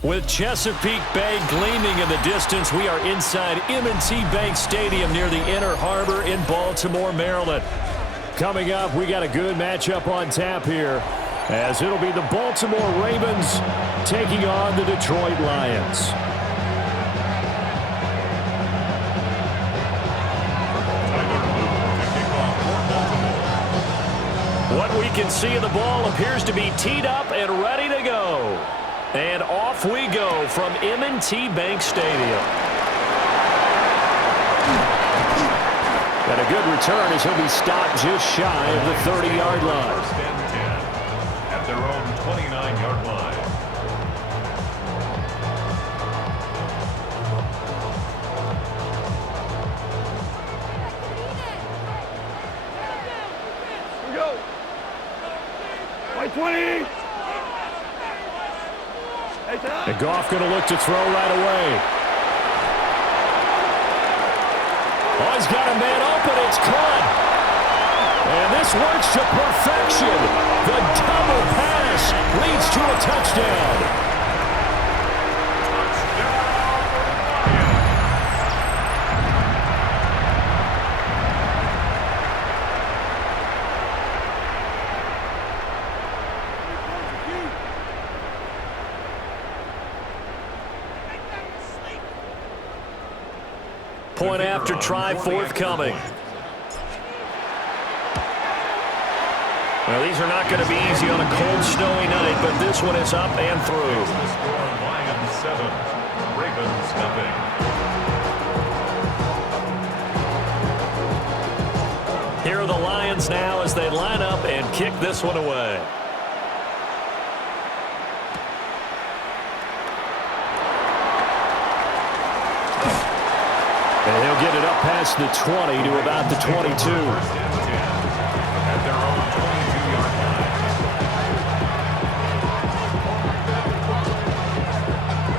With Chesapeake Bay gleaming in the distance, we are inside M&T Bank Stadium near the Inner Harbor in Baltimore, Maryland. Coming up, we got a good matchup on tap here, as it'll be the Baltimore Ravens taking on the Detroit Lions. What we can see of the ball appears to be teed up and ready to go. And off we go from M&T Bank Stadium. And a good return as he'll be stopped just shy of the 30-yard line. First and 10 at their own 29-yard line. Here we go. White 20. And Goff going to look to throw right away. Oh, he's got a man open. It's caught. And this works to perfection. The double pass leads to a touchdown. Point after try forthcoming. Well, these are not going to be easy on a cold, snowy night, but this one is up and through. The score, Lions 7, Ravens nothing. Here are the Lions now as they line up and kick this one away. And he'll get it up past the 20 to about the 22. First and 10 at their own 22-yard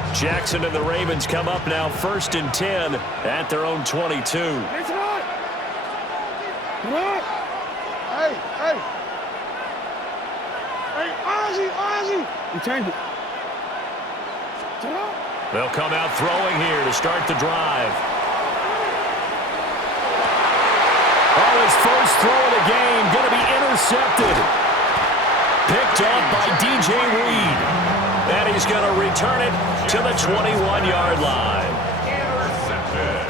line. Jackson and the Ravens come up now first and 10 at their own 22. It's on. Come on. Hey, hey. Hey, Ozzie. You change it. Sit up. They'll come out throwing here to start the drive. Oh, his first throw of the game going to be intercepted. Picked off by DJ Reed. And he's going to return it to the 21-yard line. Intercepted.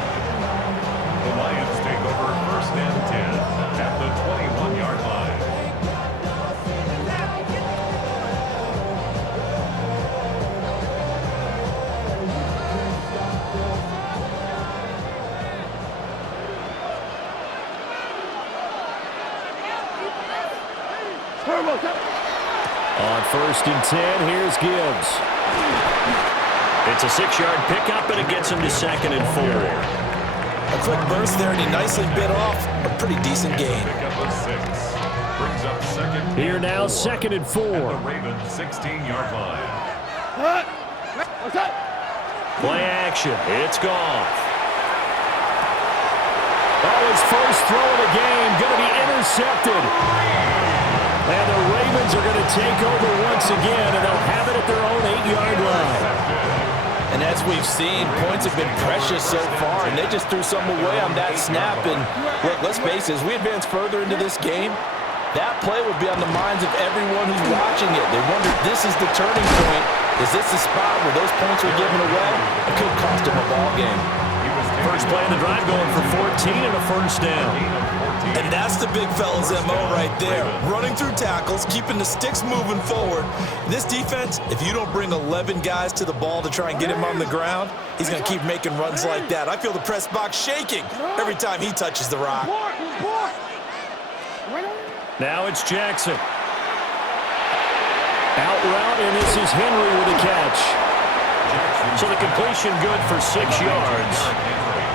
The Lions take over first and 10 at the 21-yard line. On first and 10, here's Gibbs. It's a 6-yard pickup, and it gets him to second and 4. A quick burst there, and he nicely bit off a pretty decent gain. Pickup of 6. Brings up second. Here now, second and 4. At the Ravens 16-yard line. What's that? Play action. It's Goff. Oh, his first throw of the game going to be intercepted. And the Ravens are going to take over once again, and they'll have it at their own 8-yard line. And as we've seen, points have been precious so far, and they just threw something away on that snap. And look, let's face it, as we advance further into this game, that play will be on the minds of everyone who's watching it. They wonder, this is the turning point. Is this the spot where those points are given away? It could cost them a ball game. First play of the drive going for 14 and a first down. And that's the big fella's MO right there. Running through tackles, keeping the sticks moving forward. This defense, if you don't bring 11 guys to the ball to try and get him on the ground, he's going to keep making runs like that. I feel the press box shaking every time he touches the rock. Now it's Jackson. Out route, and this is Henry with a catch. So the completion good for 6 yards.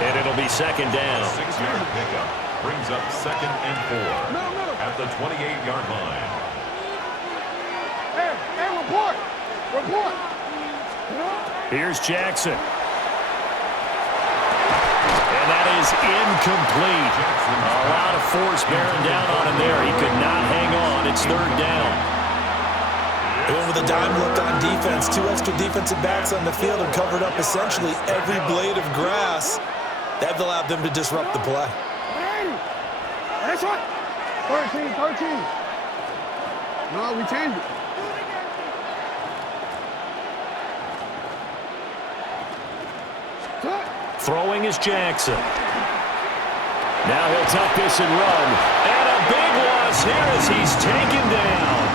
And it'll be second down. 6-yard pickup brings up second and 4 at the 28-yard line. Hey, report. Here's Jackson. And that is incomplete. A lot of force bearing down on him there. He could not hang on. It's third down. And with the dime look on defense. 2 extra defensive backs on the field and covered up essentially every blade of grass. That allowed them to disrupt the play. That's right. 13. No, we changed it. Throwing is Jackson. Now he'll tuck this and run. And a big loss here as he's taken down.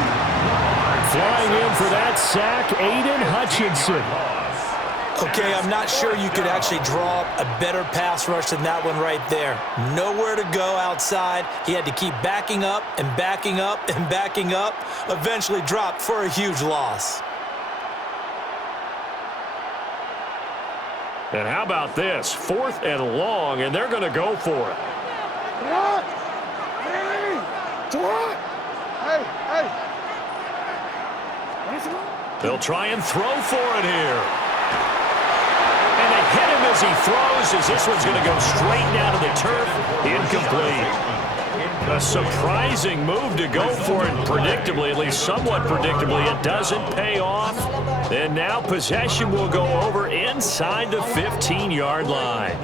Flying in for that sack, Aiden Hutchinson. Okay, I'm not sure you could actually draw a better pass rush than that one right there. Nowhere to go outside. He had to keep backing up and backing up and backing up. Eventually dropped for a huge loss. And how about this? 4th and long, and they're going to go for it. Hey. They'll try and throw for it here. And they hit him as he throws, as this one's going to go straight down to the turf. Incomplete. A surprising move to go for it, predictably, at least somewhat predictably. It doesn't pay off. And now possession will go over inside the 15-yard line.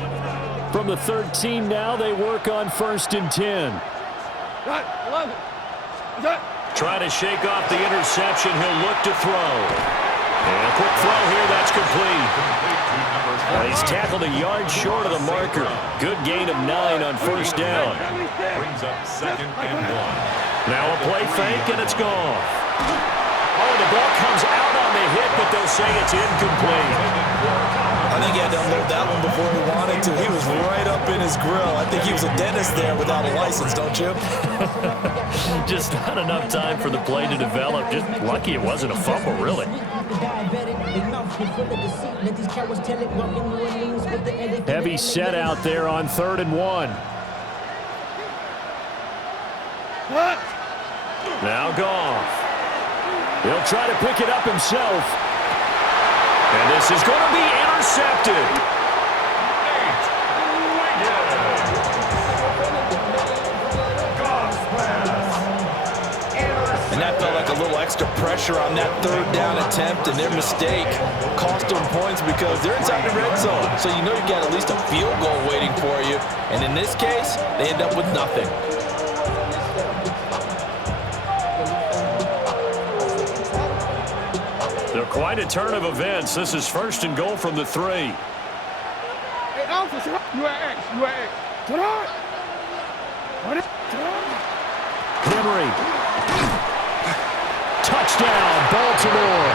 From the 13 now, they work on 1st and 10. Try to shake off the interception. He'll look to throw. And a quick throw here. That's complete. He's tackled a yard short of the marker. Good gain of 9 on 1st down. Brings up 2nd and 1. Now a play fake, and it's gone. Oh, the ball comes out on the hit, but they'll say it's incomplete. I think he had to unload that one before he wanted to. He was right up in his grill. I think he was a dentist there without a license, don't you? Just not enough time for the play to develop. Just lucky it wasn't a fumble, really. Heavy set out there on 3rd and 1. Now Goff. He'll try to pick it up himself. And this is going to be intercepted. And that felt like a little extra pressure on that 3rd down attempt, and their mistake cost them points because they're inside the red zone. So you know you've got at least a field goal waiting for you. And in this case, they end up with nothing. Quite a turn of events. This is 1st and goal from the 3. Hey, Alpha, you are X. Henry. Touchdown, Baltimore.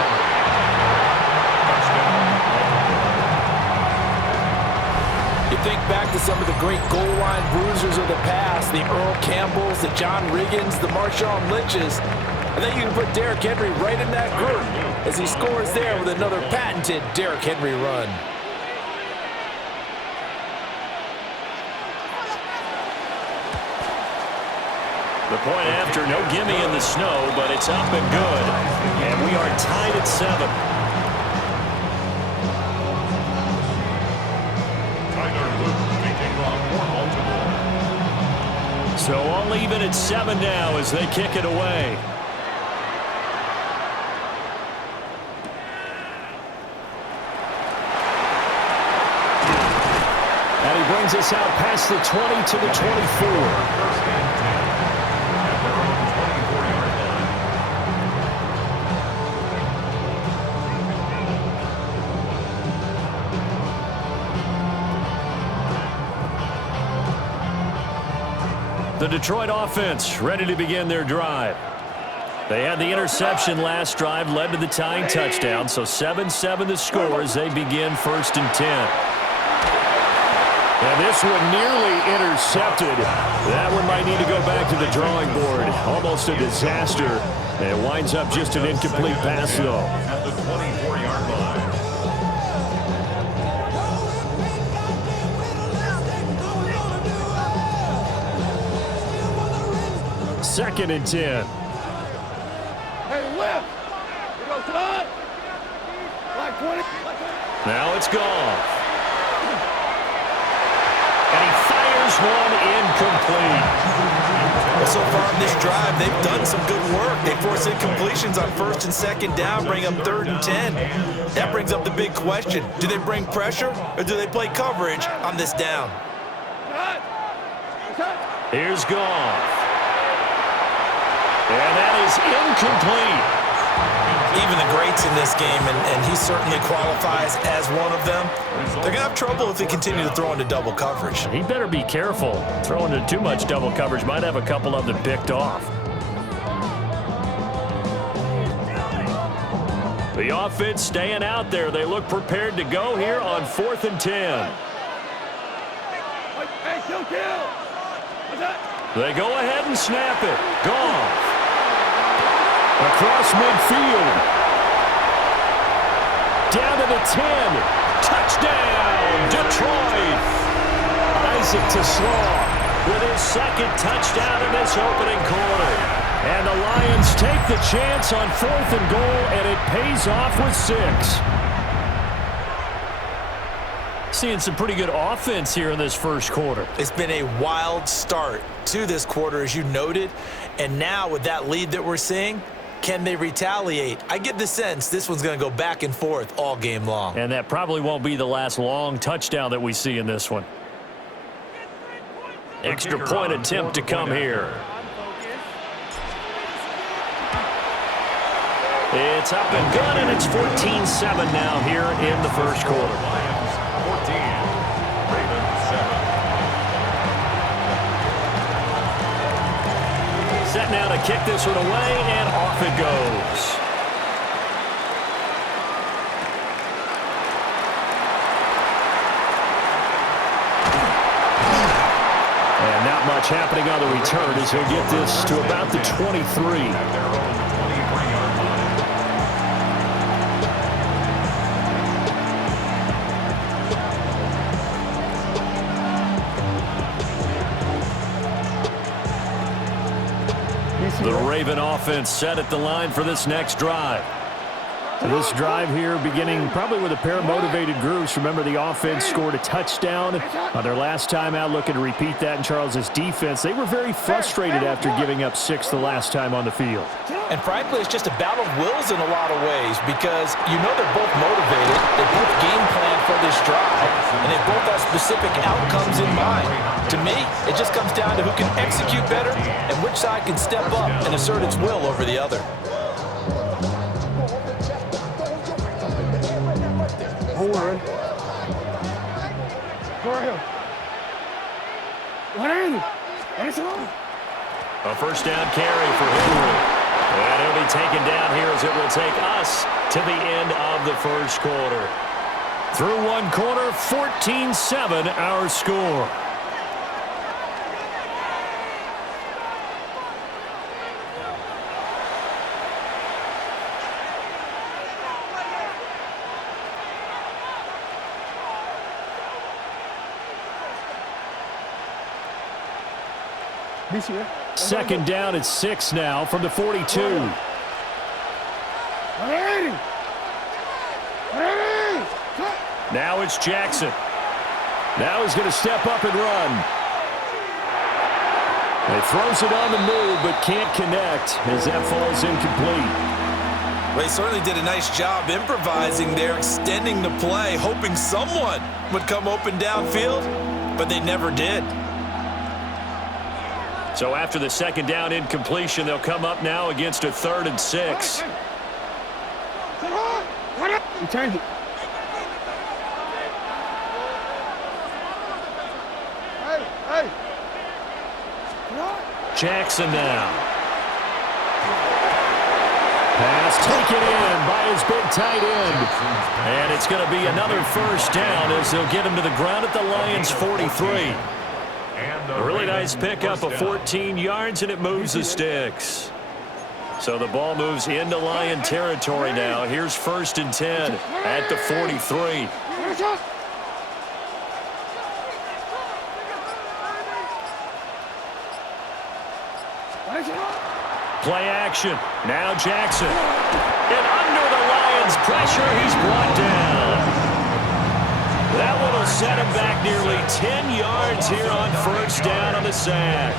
You think back to some of the great goal line bruisers of the past, the Earl Campbells, the John Riggins, the Marshawn Lynches. I think you can put Derrick Henry right in that group as he scores there with another patented Derrick Henry run. The point after, no gimme in the snow, but it's up and good. And we are tied at 7. So all even at 7 now as they kick it away. And he brings us out past the 20 to the 24. The Detroit offense ready to begin their drive. They had the interception last drive, led to the tying touchdown, so 7-7 the score as they begin 1st and 10. And this one nearly intercepted. That one might need to go back to the drawing board. Almost a disaster. And it winds up just an incomplete pass, though. At the 24-yard line. 2nd and 10. Hey, left. We go cut. Like 20. Now it's Goff. And he fires one incomplete. Well, so far on this drive, they've done some good work. They force incompletions on 1st and 2nd down, bring up 3rd and 10. That brings up the big question. Do they bring pressure or do they play coverage on this down? Here's Goff. And that is incomplete. Even the greats in this game, and he certainly qualifies as one of them, they're going to have trouble if they continue to throw into double coverage. He better be careful. Throwing into too much double coverage might have a couple of them picked off. The offense staying out there. They look prepared to go here on 4th and 10. They go ahead and snap it. Goff. Across midfield. Down to the 10. Touchdown, Detroit. Isaac to Slaw with his 2nd touchdown in this opening quarter. And the Lions take the chance on 4th and goal, and it pays off with 6. Seeing some pretty good offense here in this first quarter. It's been a wild start to this quarter, as you noted. And now with that lead that we're seeing, can they retaliate? I get the sense this one's going to go back and forth all game long. And that probably won't be the last long touchdown that we see in this one. Extra point attempt to come here. It's up and good, and it's 14-7 now here in the first quarter. Lions 14, Ravens 7. Set now to kick this one away, and off it goes. And not much happening on the return as he'll get this to about the 23. At their own 23-yard line. The Raven offense set at the line for this next drive. So this drive here beginning probably with a pair of motivated groups. Remember, the offense scored a touchdown on their last time out, looking to repeat that in Charles's defense. They were very frustrated after giving up 6 the last time on the field. And frankly, it's just a battle of wills in a lot of ways because you know they're both motivated, they both game plan for this drive, and they both have specific outcomes in mind. To me, it just comes down to who can execute better and which side can step up and assert its will over the other. Hold on. Go ahead. What are you? It's on. A first down carry for Henry. And he'll be taken down here as it will take us to the end of the first quarter. Through one quarter, 14-7 our score. Second down at 6 now from the 42. Now it's Jackson. Now he's going to step up and run. He throws it on the move but can't connect as that falls incomplete. Well, he certainly did a nice job improvising there, extending the play, hoping someone would come open downfield, but they never did. So after the second down incompletion, they'll come up now against a 3rd and 6. He turned it. Hey. Jackson now. Pass taken in by his big tight end. And it's going to be another first down as they'll get him to the ground at the Lions' 43. A really nice pickup of 14 yards, and it moves the sticks. So the ball moves into Lion territory now. Here's 1st and 10 at the 43. Play action. Now Jackson. And under the Lions' pressure, he's brought down. That one will set him back nearly 10 yards here on first down on the sack.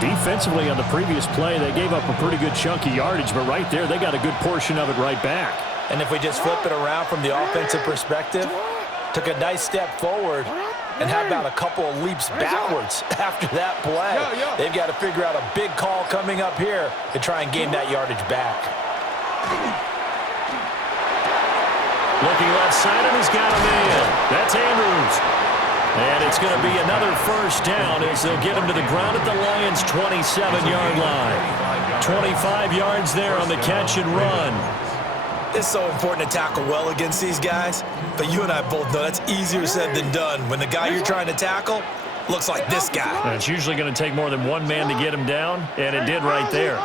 Defensively on the previous play, they gave up a pretty good chunk of yardage, but right there, they got a good portion of it right back. And if we just flip it around from the offensive perspective, took a nice step forward, and how about a couple of leaps backwards after that play? They've got to figure out a big call coming up here to try and gain that yardage back. Looking left side, and he's got him in. That's Andrews. And it's going to be another first down as they'll get him to the ground at the Lions' 27-yard line. 25 yards there on the catch and run. It's so important to tackle well against these guys, but you and I both know that's easier said than done when the guy you're trying to tackle looks like this guy. And it's usually going to take more than one man to get him down, and it did right there.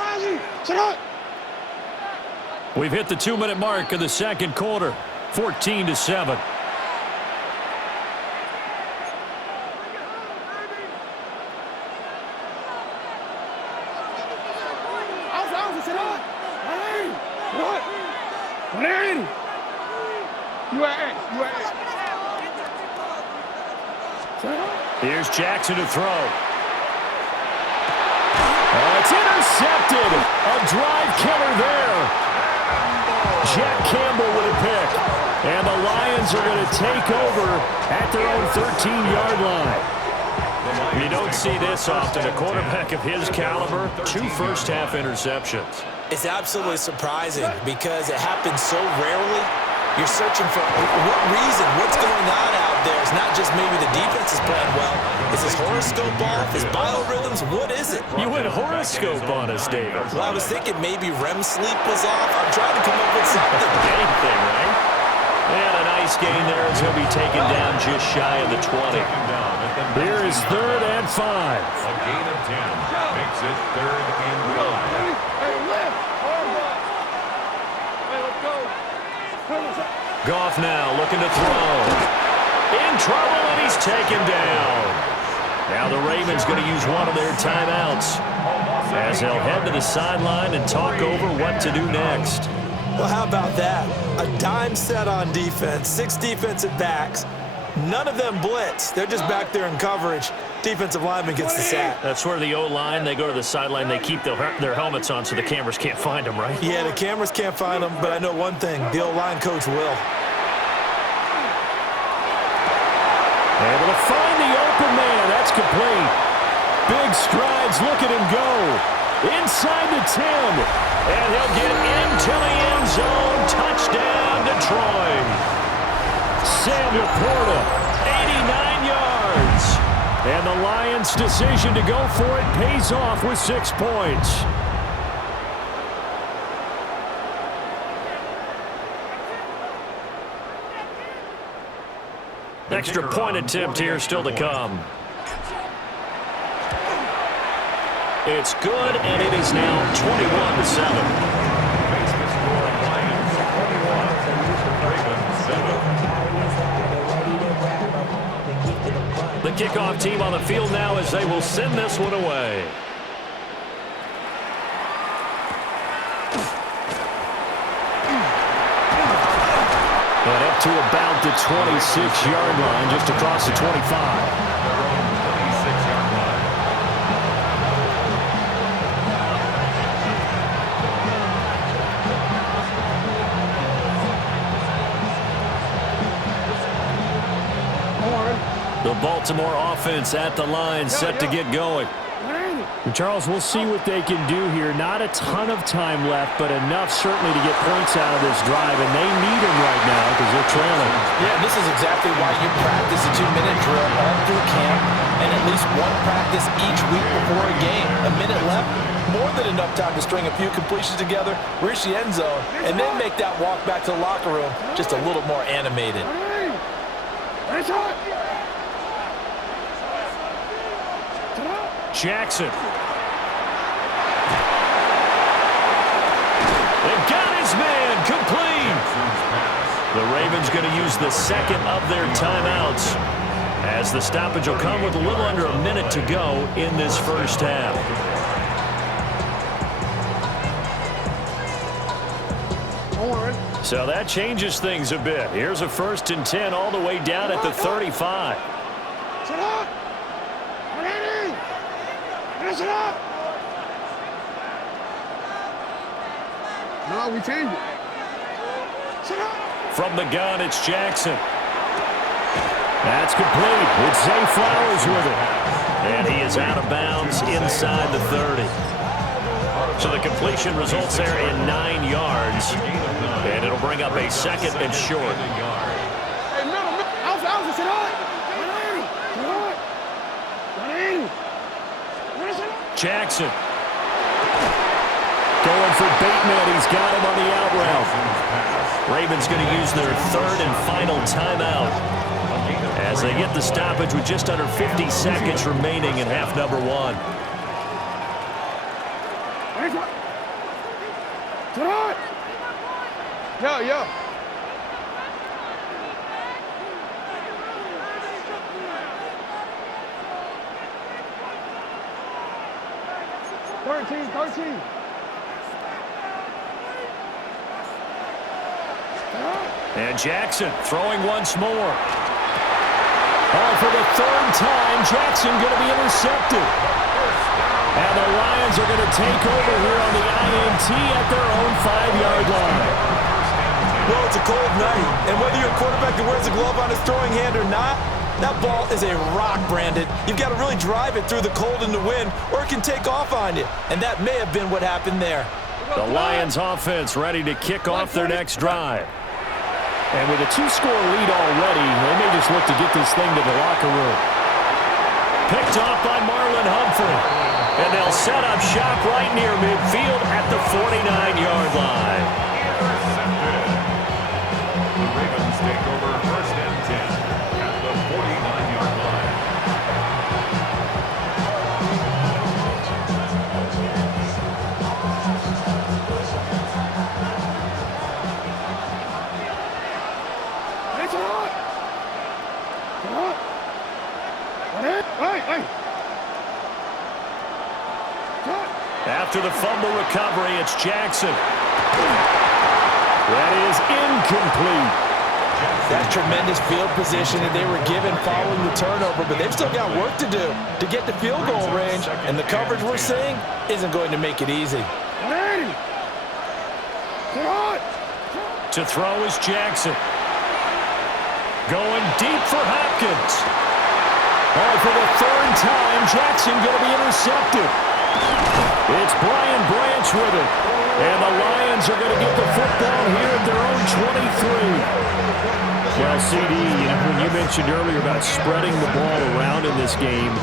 We've hit the 2-minute mark of the second quarter, 14-7. Here's Jackson to throw. Oh, it's intercepted. A drive killer there. Jack Campbell with a pick. And the Lions are going to take over at their own 13-yard line. You don't see this often. A quarterback of his caliber, 2 first-half interceptions. It's absolutely surprising because it happens so rarely. You're searching for what reason, what's going on out there. It's not just maybe the defense is playing well. Is his horoscope off? His biorhythms? What is it? You went horoscope on us, David. Well, I was thinking maybe REM sleep was off. I'm trying to come up with something. Anything, right? And a nice gain there as he'll be taken down just shy of the 20. Here is 3rd and 5. A gain of 10 makes it 3rd and 5. Goff now looking to throw. In trouble, and he's taken down. Now the Ravens going to use one of their timeouts as they'll head to the sideline and talk over what to do next. Well, how about that? A dime set on defense, 6 defensive backs. None of them blitz. They're just back there in coverage. Defensive lineman gets the sack. That's where the O-line, they go to the sideline, they keep their helmets on so the cameras can't find them, right? Yeah, the cameras can't find them, but I know one thing. The O-line coach will. Able to find the open man. That's complete. Big strides. Look at him go. Inside the 10. And he'll get into the end zone. Touchdown, Detroit. Sam Laporta, 89 yards. And the Lions' decision to go for it pays off with 6 points. Extra point attempt here still to come. It's good, and it is now 21-7. Makes the score Lions 21, Ravens 7. The kickoff team on the field now as they will send this one away. And up to about the 26-yard line, just across the 25. The Baltimore offense at the line, set to get going. And Charles, we'll see what they can do here. Not a ton of time left, but enough certainly to get points out of this drive, and they need them right now because they're trailing. Yeah, this is exactly why you practice a 2-minute drill all through camp and at least one practice each week before a game. A minute left, more than enough time to string a few completions together, reach the end zone, and then make that walk back to the locker room just a little more animated. Jackson. They've got his man complete. The Ravens going to use the second of their timeouts as the stoppage will come with a little under a minute to go in this first half. So that changes things a bit. Here's a 1st and 10 all the way down at the 35. Sit up! Ready! Sit up! No, we change it. Sit up! From the gun, it's Jackson. That's complete. It's Zay Flowers with it. And he is out of bounds inside the 30. So the completion results there in 9 yards. And it'll bring up a 2nd and short. Hey, middle. Alpha, sit up! 180! Jackson. Going for Bateman. He's got him on the out route. Ravens going to use their 3rd and final timeout as they get the stoppage with just under 50 seconds remaining in half number 1. Yo. 13. And Jackson throwing once more. Oh, for the 3rd time, Jackson going to be intercepted. And the Lions are going to take over here on the INT at their own 5-yard line. Well, it's a cold night, and whether you're a quarterback that wears a glove on his throwing hand or not, that ball is a rock, Brandon. You've got to really drive it through the cold and the wind, or it can take off on you. And that may have been what happened there. The Lions offense ready to kick off their next drive. And with a 2-score lead already, they may just look to get this thing to the locker room. Picked off by Marlon Humphrey. And they'll set up shop right near midfield at the 49-yard line. The Ravens take over 1st and 10 at the 49-yard line. After the fumble recovery, it's Jackson. That is incomplete. That's tremendous field position that they were given following the turnover, but they've still got work to do to get to field goal range, and the coverage we're seeing isn't going to make it easy. To throw is Jackson. Going deep for Hopkins. Oh, for the 3rd time, Jackson going to be intercepted. It's Brian Branch with it. And the Lions are going to get the football here at their own 23. Well, CD, when you mentioned earlier about spreading the ball around in this game,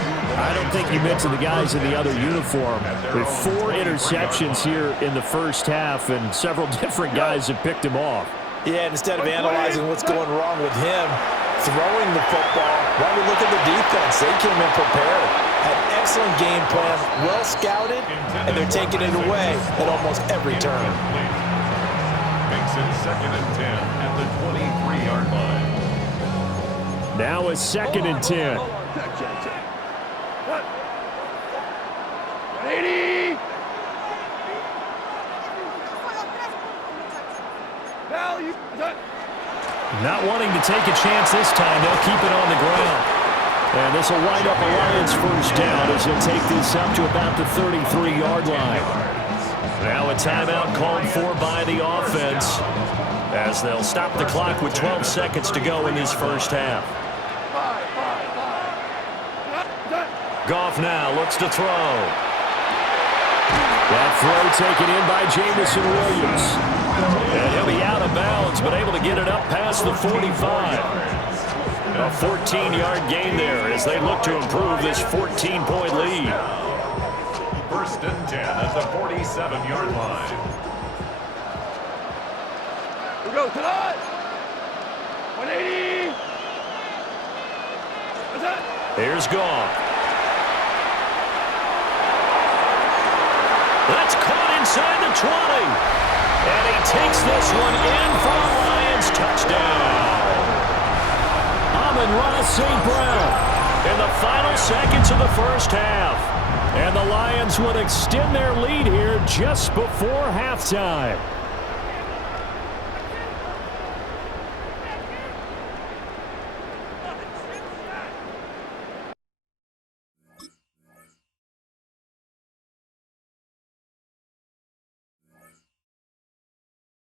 I don't think you mentioned the guys in the other uniform. With 4 interceptions here in the first half, and several different guys have picked him off. Yeah, instead of analyzing what's going wrong with him throwing the football, why we look at the defense? They came in prepared, had excellent game plan, well scouted, and they're taking it away at almost every turn. Makes it 2nd and 10 at the 23-yard line. Now a 2nd and 10. 80! Not wanting to take a chance this time, they'll keep it on the ground. And this will wind up a Lions 1st down as they'll take this up to about the 33-yard line. Now a timeout called for by the offense as they'll stop the clock with 12 seconds to go in this first half. Goff now looks to throw. That throw taken in by Jamison Williams. And he'll be out of bounds, but able to get it up past the 45. A 14-yard gain there as they look to improve this 14-point lead. 1st and 10 at the 47-yard line. We go tonight. 180. What's that? Here's Goff. That's caught inside the 20. And he takes this one in for a Lions touchdown. Amon-Ra St. Brown in the final seconds of the first half. And the Lions would extend their lead here just before halftime.